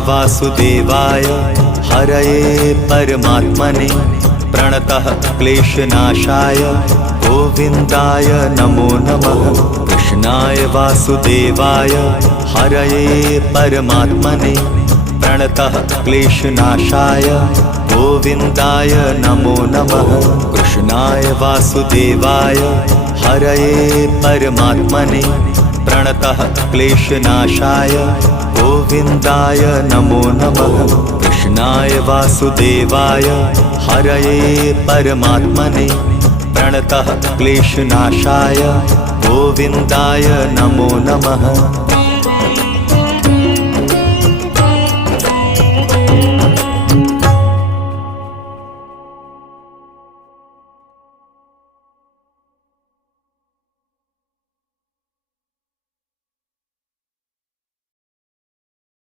वासुदेवाय हरये परमात्मने प्रणतः क्लेशनाशाय गोविन्दाय नमो नमः। कृष्णाय वासुदेवाय हरये परमात्मने प्रणतः क्लेशनाशाय गोविन्दाय नमो नमः। कृष्णाय वासुदेवाय हरये परमात्मने प्रणतः क्लेशनाशाय गोविन्दाय नमो नमः। कृष्णाय वासुदेवाय हरये परमात्मने प्रणतः क्लेशनाशाय गोविन्दाय नमो नमः।